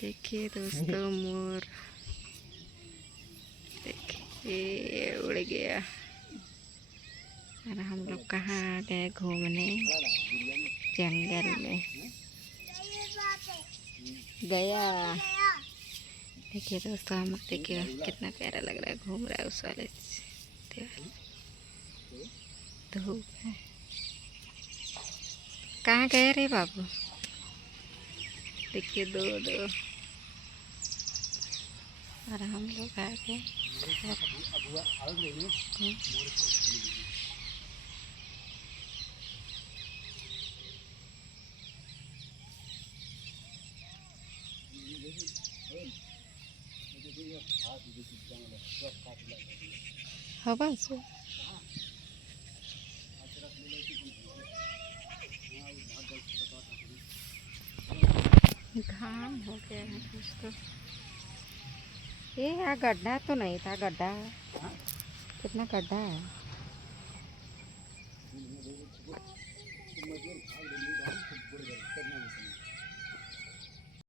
देखिए दोस्तों मोर, देखिए उड़ गया। और हम लोग कहाँ आ गए घूमने, जंगल में गया। देखिए दोस्तों, हम देखिए कितना प्यारा लग रहा है, घूम रहा है उस वाले से। धूप है। कहाँ गए रे बाबू? देखिए दो दो। और हम लोग आ गए। हवा से घाम हो गया है दोस्तों। ये यहाँ गड्ढा तो नहीं था, गड्ढा कितना गड्ढा है।